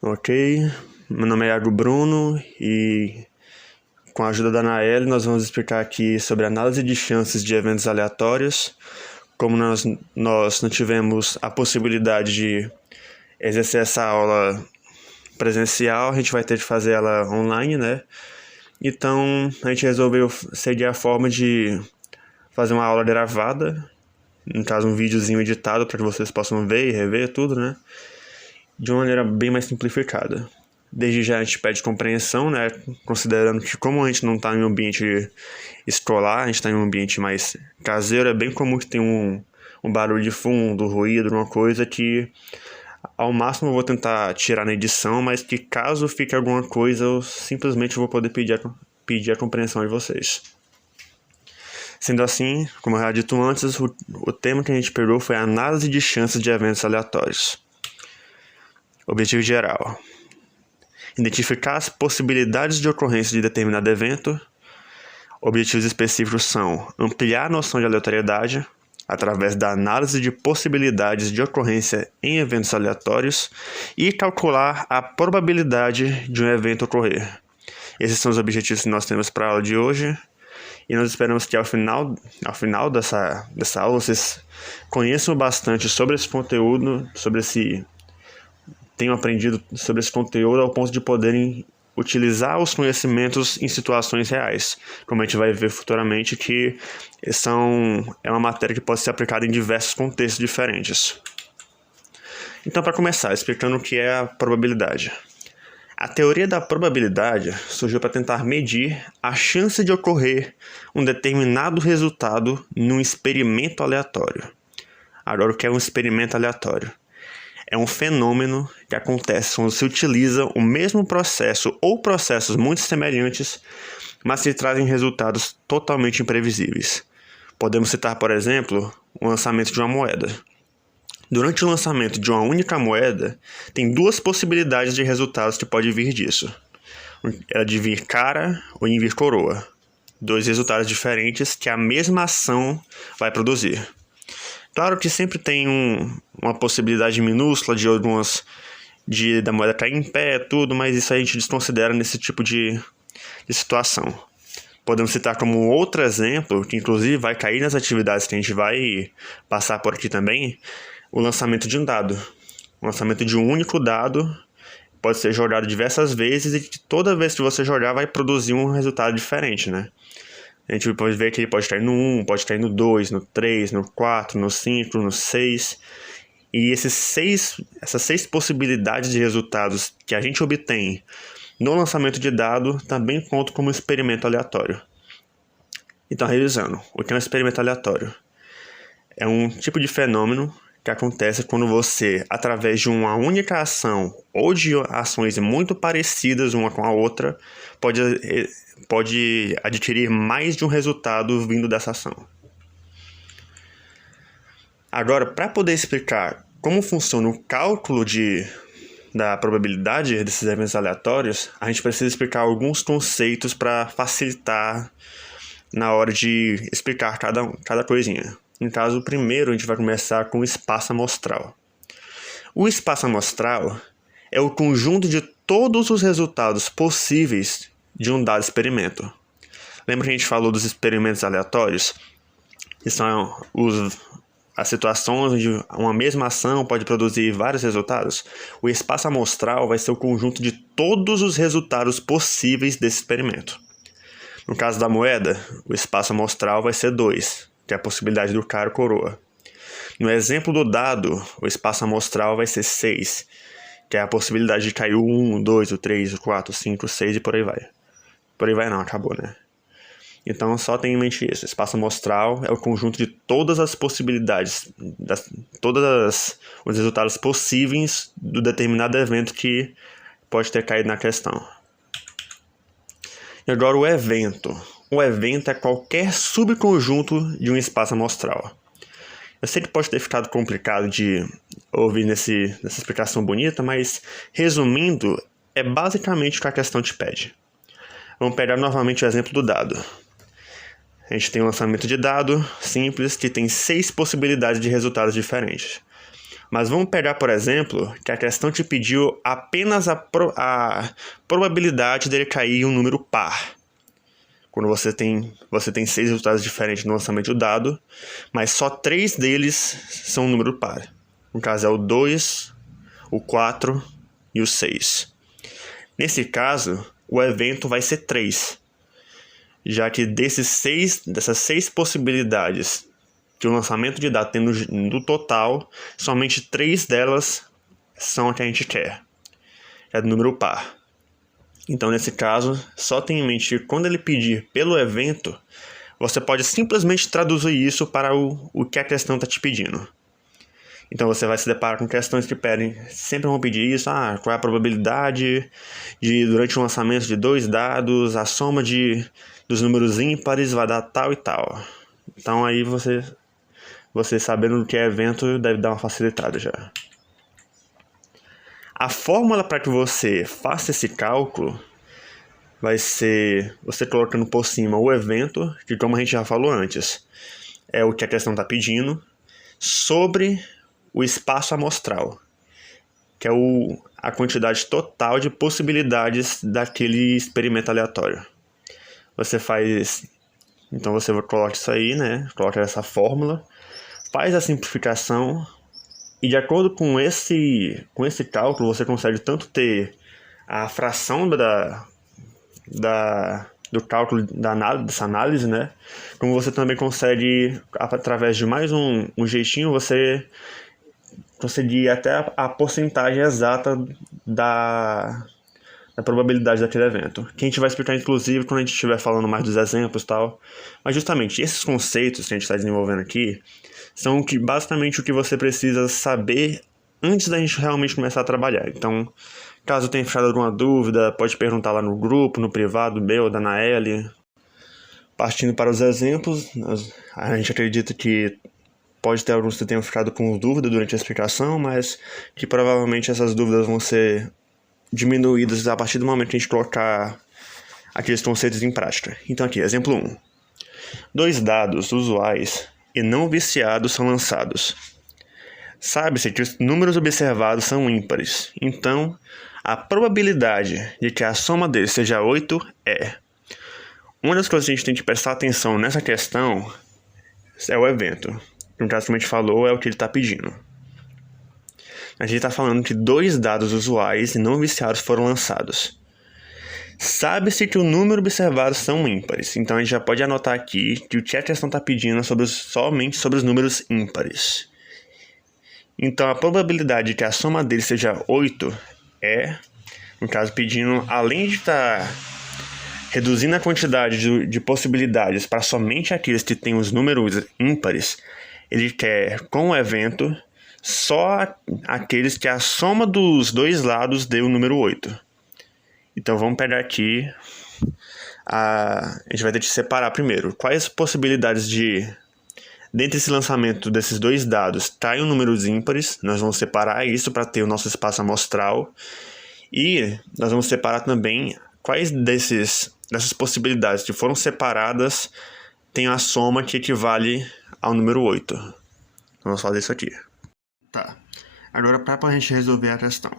Ok, meu nome é Iago Bruno e com a ajuda da Naeli nós vamos explicar aqui sobre análise de chances de eventos aleatórios. Como nós não tivemos a possibilidade de exercer essa aula presencial, a gente vai ter de fazer ela online, né? Então a gente resolveu seguir a forma de fazer uma aula gravada, no caso um videozinho editado para que vocês possam ver e rever tudo, né? De uma maneira bem mais simplificada. Desde já a gente pede compreensão, né? Considerando que como a gente não está em um ambiente escolar, a gente está em um ambiente mais caseiro, é bem comum que tenha um barulho de fundo, ruído, uma coisa que ao máximo eu vou tentar tirar na edição, mas que caso fique alguma coisa eu simplesmente vou poder pedir a compreensão de vocês. Sendo assim, como eu já dito antes, o tema que a gente pegou foi a análise de chances de eventos aleatórios. Objetivo geral: identificar as possibilidades de ocorrência de determinado evento. Objetivos específicos são ampliar a noção de aleatoriedade através da análise de possibilidades de ocorrência em eventos aleatórios e calcular a probabilidade de um evento ocorrer. Esses são os objetivos que nós temos para a aula de hoje e nós esperamos que ao final dessa aula vocês conheçam bastante sobre esse conteúdo, tenham aprendido sobre esse conteúdo ao ponto de poderem utilizar os conhecimentos em situações reais, como a gente vai ver futuramente, que é uma matéria que pode ser aplicada em diversos contextos diferentes. Então, para começar, explicando o que é a probabilidade. A teoria da probabilidade surgiu para tentar medir a chance de ocorrer um determinado resultado num experimento aleatório. Agora, o que é um experimento aleatório? É um fenômeno que acontece quando se utiliza o mesmo processo ou processos muito semelhantes, mas que trazem resultados totalmente imprevisíveis. Podemos citar, por exemplo, o lançamento de uma moeda. Durante o lançamento de uma única moeda, tem duas possibilidades de resultados que podem vir disso. Ela de vir cara ou de vir coroa. Dois resultados diferentes que a mesma ação vai produzir. Claro que sempre tem uma possibilidade minúscula da moeda cair em pé, tudo, mas isso a gente desconsidera nesse tipo de situação. Podemos citar como outro exemplo, que inclusive vai cair nas atividades que a gente vai passar por aqui também, o lançamento de um dado. O lançamento de um único dado pode ser jogado diversas vezes e toda vez que você jogar vai produzir um resultado diferente, né? A gente pode ver que ele pode cair no 1, pode cair no 2, no 3, no 4, no 5, no 6. E essas seis possibilidades de resultados que a gente obtém no lançamento de dado também contam como experimento aleatório. Então, revisando, o que é um experimento aleatório? É um tipo de fenômeno que acontece quando você, através de uma única ação ou de ações muito parecidas uma com a outra, pode adquirir mais de um resultado vindo dessa ação. Agora, para poder explicar como funciona o cálculo da probabilidade desses eventos aleatórios, a gente precisa explicar alguns conceitos para facilitar na hora de explicar cada coisinha. No caso, primeiro a gente vai começar com o espaço amostral. O espaço amostral é o conjunto de todos os resultados possíveis de um dado experimento. Lembra que a gente falou dos experimentos aleatórios? Que são as situações onde uma mesma ação pode produzir vários resultados. O espaço amostral vai ser o conjunto de todos os resultados possíveis desse experimento. No caso da moeda, o espaço amostral vai ser 2, que é a possibilidade do cara ou coroa. No exemplo do dado, o espaço amostral vai ser 6, que é a possibilidade de cair o 1, o 2, o 3, o 4, o 5, o 6 e por aí vai. Por aí vai não, acabou, né? Então só tenha em mente isso. O espaço amostral é o conjunto de todas as possibilidades, os resultados possíveis do determinado evento que pode ter caído na questão. E agora o evento. O evento é qualquer subconjunto de um espaço amostral. Eu sei que pode ter ficado complicado de ouvir nessa explicação bonita, mas resumindo, é basicamente o que a questão te pede. Vamos pegar novamente o exemplo do dado. A gente tem um lançamento de dado simples que tem 6 possibilidades de resultados diferentes. Mas vamos pegar, por exemplo, que a questão te pediu apenas a probabilidade dele cair em um número par. Quando você tem 6 resultados diferentes no lançamento do dado, mas só 3 deles são um número par. No caso é o 2, o 4 e o 6. Nesse caso, o evento vai ser 3, já que dessas 6 possibilidades que o lançamento de dado tem no total, somente 3 delas são a que a gente quer. É do número par. Então, nesse caso, só tenha em mente que quando ele pedir pelo evento, você pode simplesmente traduzir isso para o que a questão está te pedindo. Então, você vai se deparar com questões que pedem, sempre vão pedir isso, qual é a probabilidade de, durante o lançamento de 2 dados, a soma dos números ímpares vai dar tal e tal. Então, aí você sabendo o que é evento, deve dar uma facilitada já. A fórmula para que você faça esse cálculo vai ser você colocando por cima o evento, que como a gente já falou antes, é o que a questão está pedindo, sobre o espaço amostral, que é a quantidade total de possibilidades daquele experimento aleatório. Então você coloca isso aí, né? Coloca essa fórmula, faz a simplificação. E de acordo com esse cálculo, você consegue tanto ter a fração do cálculo dessa análise, né? Como você também consegue, através de mais um jeitinho, você conseguir até a porcentagem exata da probabilidade daquele evento. Que a gente vai explicar, inclusive, quando a gente estiver falando mais dos exemplos e tal. Mas justamente, esses conceitos que a gente está desenvolvendo aqui são basicamente o que você precisa saber antes da gente realmente começar a trabalhar. Então, caso tenha ficado alguma dúvida, pode perguntar lá no grupo, no privado meu, da Naeli. Partindo para os exemplos, a gente acredita que pode ter alguns que tenham ficado com dúvida durante a explicação, mas que provavelmente essas dúvidas vão ser diminuídas a partir do momento que a gente colocar aqueles conceitos em prática. Então aqui, exemplo 1. 2 dados usuais e não viciados são lançados. Sabe-se que os números observados são ímpares, então a probabilidade de que a soma deles seja 8 é... Uma das coisas que a gente tem que prestar atenção nessa questão é o evento. No caso que a gente falou, é o que ele está pedindo. A gente está falando que 2 dados usuais e não viciados foram lançados. Sabe-se que o número observado são ímpares, então a gente já pode anotar aqui que o que a questão está pedindo é somente sobre os números ímpares. Então a probabilidade de que a soma deles seja 8 é, no caso pedindo, além de estar reduzindo a quantidade de possibilidades para somente aqueles que têm os números ímpares, ele quer, com o evento, só aqueles que a soma dos 2 lados deu o número 8. Então vamos pegar aqui, a gente vai ter que separar primeiro. Quais possibilidades dentre esse lançamento desses 2 dados, caem números ímpares, nós vamos separar isso para ter o nosso espaço amostral. E nós vamos separar também quais dessas possibilidades que foram separadas tem a soma que equivale ao número 8. Vamos fazer isso aqui. Tá, agora para a gente resolver a questão.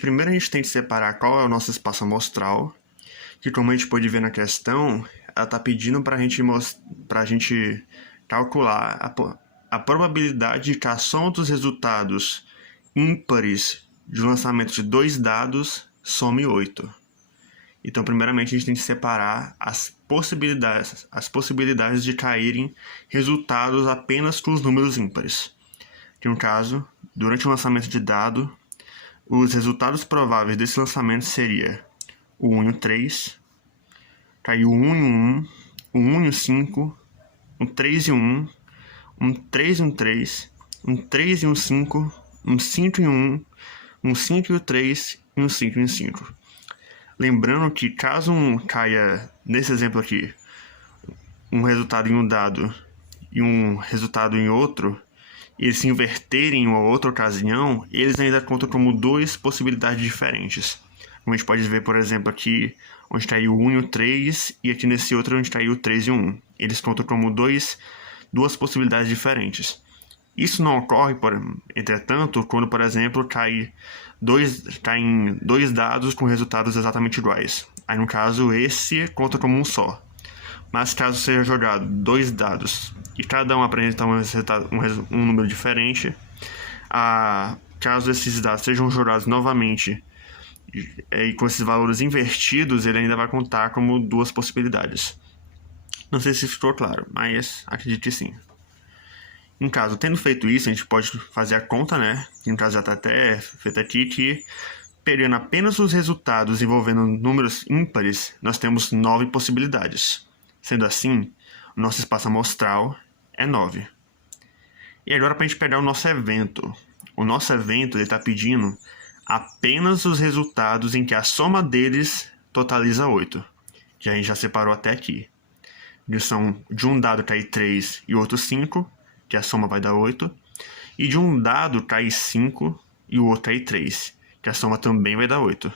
Primeiro a gente tem que separar qual é o nosso espaço amostral, que como a gente pode ver na questão, ela está pedindo para a gente calcular a probabilidade de que a soma dos resultados ímpares de lançamento de 2 dados some 8. Então, primeiramente, a gente tem que separar as possibilidades de caírem resultados apenas com os números ímpares. Que no caso, durante o lançamento de dado, os resultados prováveis desse lançamento seria o 1 e o 3, caiu o 1 e o 1, o 1 e o 5, um 3 e o 1, um 3 e um 3, um 3 e um 5, um 5 e um 1, um 5 e o 3 e um 5 e um 5. Lembrando que caso caia, nesse exemplo aqui, um resultado em um dado e um resultado em outro, eles se inverterem em uma outra ocasião, eles ainda contam como 2 possibilidades diferentes. Como a gente pode ver, por exemplo, aqui onde caiu o 1 e o 3, e aqui nesse outro onde caiu o 3 e o 1. Eles contam como duas possibilidades diferentes. Isso não ocorre, entretanto, quando, por exemplo, caem dois dados com resultados exatamente iguais. Aí, no caso, esse conta como um só. Mas caso seja jogado dois dados e cada um apresenta um número diferente, caso esses dados sejam jogados novamente e com esses valores invertidos, ele ainda vai contar como duas possibilidades. Não sei se ficou claro, mas acredito que sim. Em caso, tendo feito isso, a gente pode fazer a conta, né? Que no caso já está até feito aqui, que pegando apenas os resultados envolvendo números ímpares, nós temos 9 possibilidades. Sendo assim, o nosso espaço amostral é 9. E agora para a gente pegar o nosso evento. O nosso evento está pedindo apenas os resultados em que a soma deles totaliza 8. Que a gente já separou até aqui. De um dado cai 3 e outro 5, que a soma vai dar 8. E de um dado cai 5 e o outro cai 3, que a soma também vai dar 8.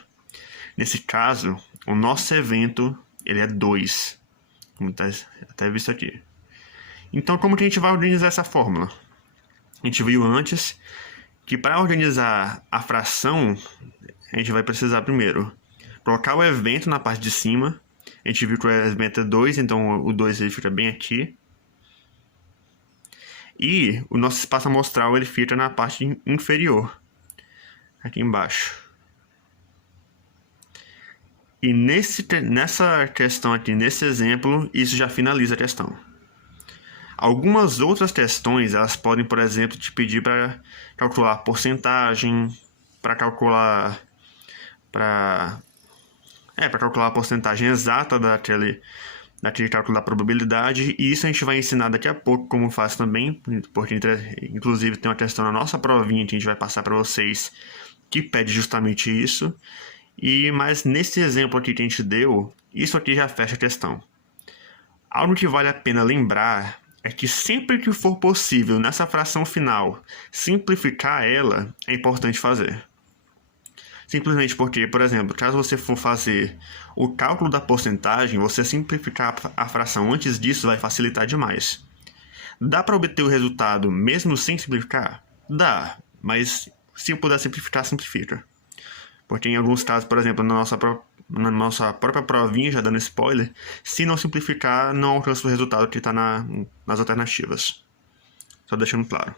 Nesse caso, o nosso evento ele é 2, como está até visto aqui. Então, como que a gente vai organizar essa fórmula? A gente viu antes que para organizar a fração, a gente vai precisar primeiro colocar o evento na parte de cima. A gente viu que o evento é 2, então o 2 ele fica bem aqui. E o nosso espaço amostral ele fica na parte inferior, aqui embaixo. E nessa questão aqui, nesse exemplo, isso já finaliza a questão. Algumas outras questões, elas podem, por exemplo, te pedir para calcular porcentagem, para calcular a porcentagem exata daquele cálculo da probabilidade, e isso a gente vai ensinar daqui a pouco como faz também, porque inclusive tem uma questão na nossa provinha que a gente vai passar para vocês que pede justamente isso. Mas nesse exemplo aqui que a gente deu, isso aqui já fecha a questão. Algo que vale a pena lembrar é que sempre que for possível nessa fração final simplificar ela, é importante fazer. Simplesmente porque, por exemplo, caso você for fazer o cálculo da porcentagem, você simplificar a fração antes disso vai facilitar demais. Dá para obter o resultado mesmo sem simplificar? Dá, mas se eu puder simplificar, simplifica. Porque em alguns casos, por exemplo, na nossa própria provinha, já dando spoiler, se não simplificar, não alcança o resultado que está nas alternativas. Só deixando claro.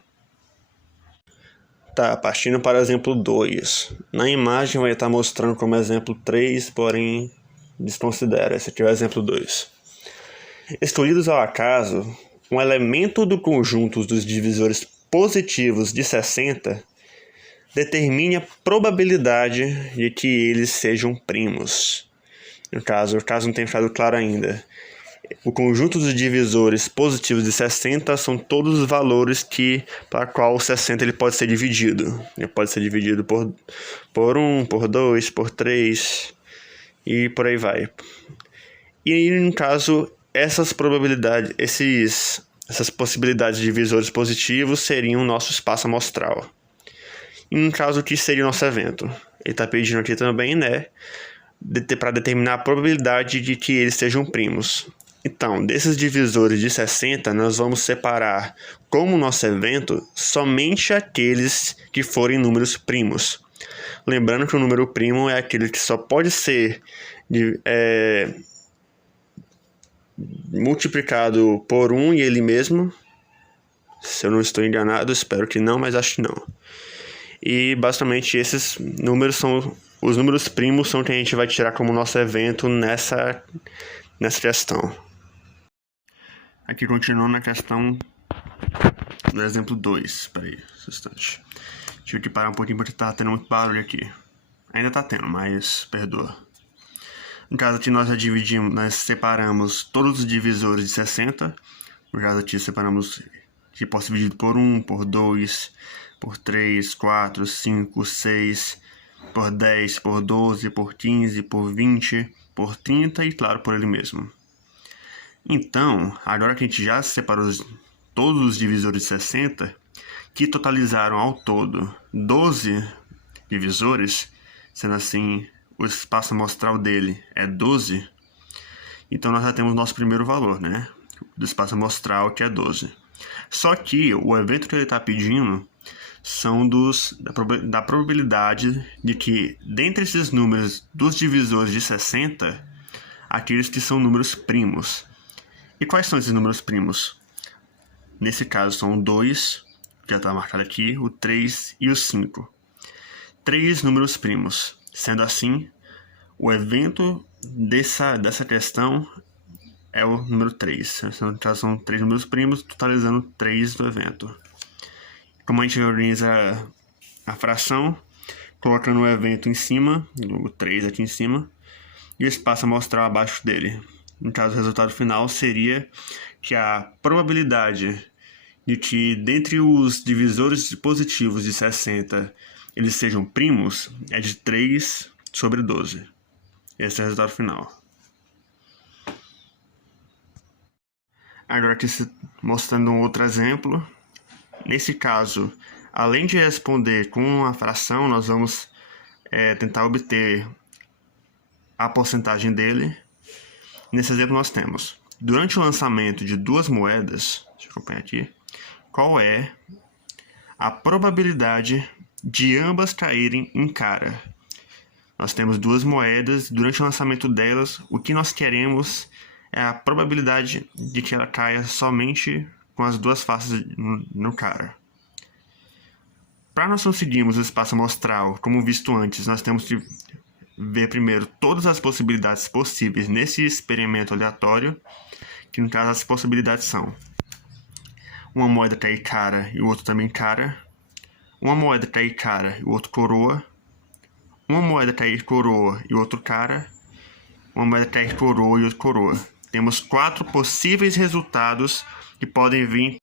Tá, partindo para o exemplo 2. Na imagem vai estar mostrando como exemplo 3, porém desconsidera. Esse aqui é o exemplo 2. Escolhidos ao acaso, um elemento do conjunto dos divisores positivos de 60 determine a probabilidade de que eles sejam primos. No caso, o caso não tem ficado claro ainda. O conjunto dos divisores positivos de 60 são todos os valores para qual o 60 ele pode ser dividido. Ele pode ser dividido por 1, por 2, por 3 e por aí vai. E no caso, essas possibilidades de divisores positivos seriam o nosso espaço amostral. E no caso, o que seria o nosso evento? Ele está pedindo aqui também, né, para determinar a probabilidade de que eles sejam primos. Então, desses divisores de 60, nós vamos separar como nosso evento somente aqueles que forem números primos. Lembrando que o número primo é aquele que só pode ser multiplicado por 1 e ele mesmo. Se eu não estou enganado, espero que não, mas acho que não. E basicamente esses números são os números primos, são que a gente vai tirar como nosso evento nessa questão. Aqui continuando na questão do exemplo 2. Espera aí, um instante. Tive que parar um pouquinho porque tá tendo muito barulho aqui. Ainda tá tendo, mas perdoa. No caso aqui nós separamos todos os divisores de 60. No caso aqui separamos que pode ser dividido por 1, por 2, por 3, 4, 5, 6, por 10, por 12, por 15, por 20, por 30 e claro, por ele mesmo. Então, agora que a gente já separou todos os divisores de 60, que totalizaram ao todo 12 divisores, sendo assim, o espaço amostral dele é 12, então nós já temos nosso primeiro valor, né? Do espaço amostral, que é 12. Só que o evento que ele está pedindo são da probabilidade de que, dentre esses números dos divisores de 60, aqueles que são números primos. E quais são esses números primos? Nesse caso são o 2, que já está marcado aqui, o 3 e o 5. 3 números primos. Sendo assim, o evento dessa questão é o número 3. No caso, são 3 números primos, totalizando 3 do evento. Como a gente organiza a fração, colocando o evento em cima, o 3 aqui em cima, e o espaço amostral abaixo dele. No caso, o resultado final seria que a probabilidade de que, dentre os divisores positivos de 60, eles sejam primos, é de 3 sobre 12. Esse é o resultado final. Agora aqui mostrando um outro exemplo. Nesse caso, além de responder com uma fração, nós vamos tentar obter a porcentagem dele. Nesse exemplo nós temos, durante o lançamento de 2 moedas, deixa eu acompanhar aqui, qual é a probabilidade de ambas caírem em cara? Nós temos 2 moedas, durante o lançamento delas, o que nós queremos é a probabilidade de que ela caia somente com as 2 faces no cara. Para nós conseguirmos o espaço amostral, como visto antes, nós temos que ver primeiro todas as possibilidades possíveis nesse experimento aleatório, que no caso as possibilidades são: uma moeda cair cara e o outro também cara, uma moeda cair cara e o outro coroa, uma moeda cair coroa e o outro cara, uma moeda cair coroa e outro coroa. Temos 4 possíveis resultados que podem vir.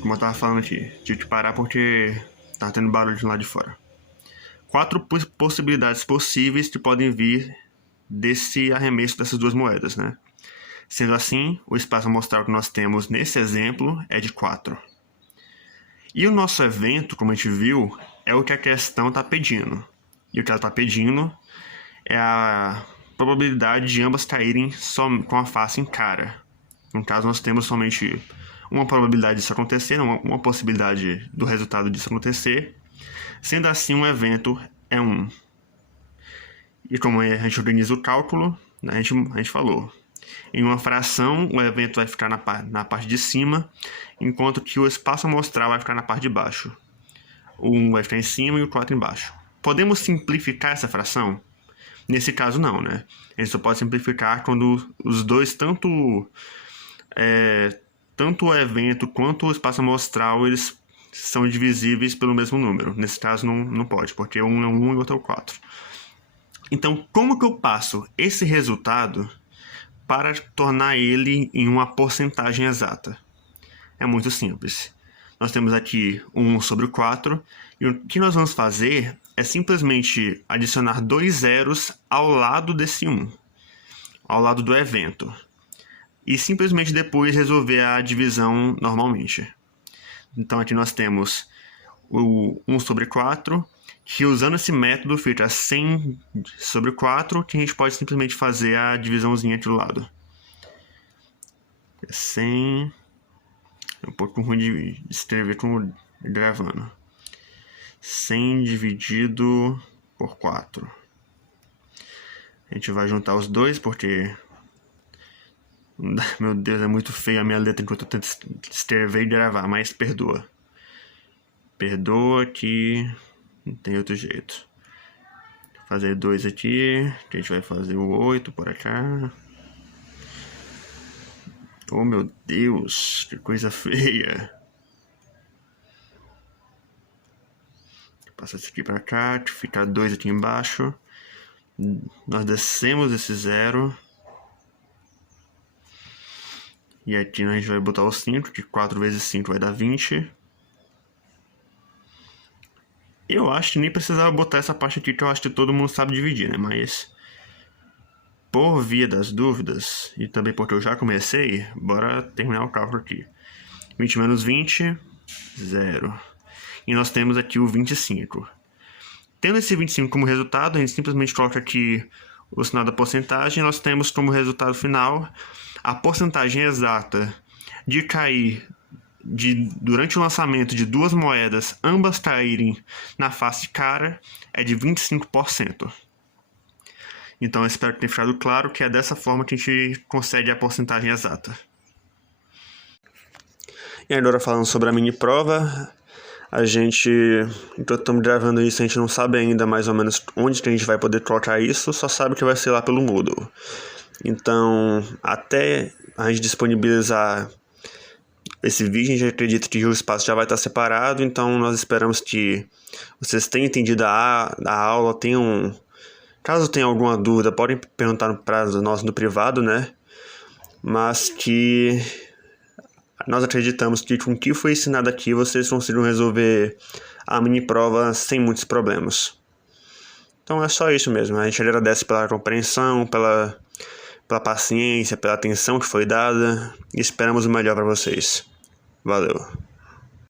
Como eu estava falando aqui, tive que parar porque estava tendo barulho de lá de fora. 4 possibilidades possíveis que podem vir desse arremesso dessas 2 moedas, né? Sendo assim, o espaço amostral que nós temos nesse exemplo é de 4. E o nosso evento, como a gente viu, é o que a questão está pedindo. E o que ela está pedindo é a probabilidade de ambas caírem só com a face em cara. No caso, nós temos somente uma probabilidade disso acontecer, uma possibilidade do resultado disso acontecer. Sendo assim, um evento é 1. E como a gente organiza o cálculo, a gente falou. Em uma fração, o evento vai ficar na parte de cima, enquanto que o espaço amostral vai ficar na parte de baixo. O 1 vai ficar em cima e o 4 embaixo. Podemos simplificar essa fração? Nesse caso, não, né? A gente só pode simplificar quando os dois, tanto o evento quanto o espaço amostral, eles são divisíveis pelo mesmo número. Nesse caso não pode, porque um é 1 e o outro é o 4. Então, como que eu passo esse resultado para tornar ele em uma porcentagem exata? É muito simples. Nós temos aqui 1 sobre o 4, e o que nós vamos fazer é simplesmente adicionar 2 zeros ao lado desse 1, ao lado do evento, e simplesmente depois resolver a divisão normalmente. Então aqui nós temos o 1 sobre 4, que usando esse método fica 100 sobre 4, que a gente pode simplesmente fazer a divisãozinha aqui do lado. 100... É um pouco ruim de escrever como gravando. 100 dividido por 4. A gente vai juntar os dois porque... Meu Deus, é muito feia a minha letra enquanto eu tento escrever e gravar, mas perdoa. Perdoa que não tem outro jeito. Vou fazer 2 aqui, que a gente vai fazer o 8 por cá. Oh meu Deus, que coisa feia. Passa isso aqui pra cá, fica 2 aqui embaixo. Nós descemos esse 0. E aqui a gente vai botar o 5, que 4 vezes 5 vai dar 20. Eu acho que nem precisava botar essa parte aqui, que eu acho que todo mundo sabe dividir, né? Mas, por via das dúvidas, e também porque eu já comecei, bora terminar o cálculo aqui. 20 menos 20, 0. E nós temos aqui o 25. Tendo esse 25 como resultado, a gente simplesmente coloca aqui o sinal da porcentagem, nós temos como resultado final a porcentagem exata de cair durante o lançamento de duas moedas, ambas caírem na face cara, é de 25%. Então eu espero que tenha ficado claro que é dessa forma que a gente consegue a porcentagem exata. E agora falando sobre a mini prova, enquanto estamos gravando isso, a gente não sabe ainda mais ou menos onde que a gente vai poder colocar isso, só sabe que vai ser lá pelo Moodle. Então, até a gente disponibilizar esse vídeo, a gente acredita que o espaço já vai estar separado, então nós esperamos que vocês tenham entendido a aula, caso tenha alguma dúvida, podem perguntar para nós no privado, né? Mas que nós acreditamos que com o que foi ensinado aqui, vocês conseguiram resolver a mini prova sem muitos problemas. Então é só isso mesmo. A gente agradece pela compreensão, pela paciência, pela atenção que foi dada e esperamos o melhor para vocês. Valeu!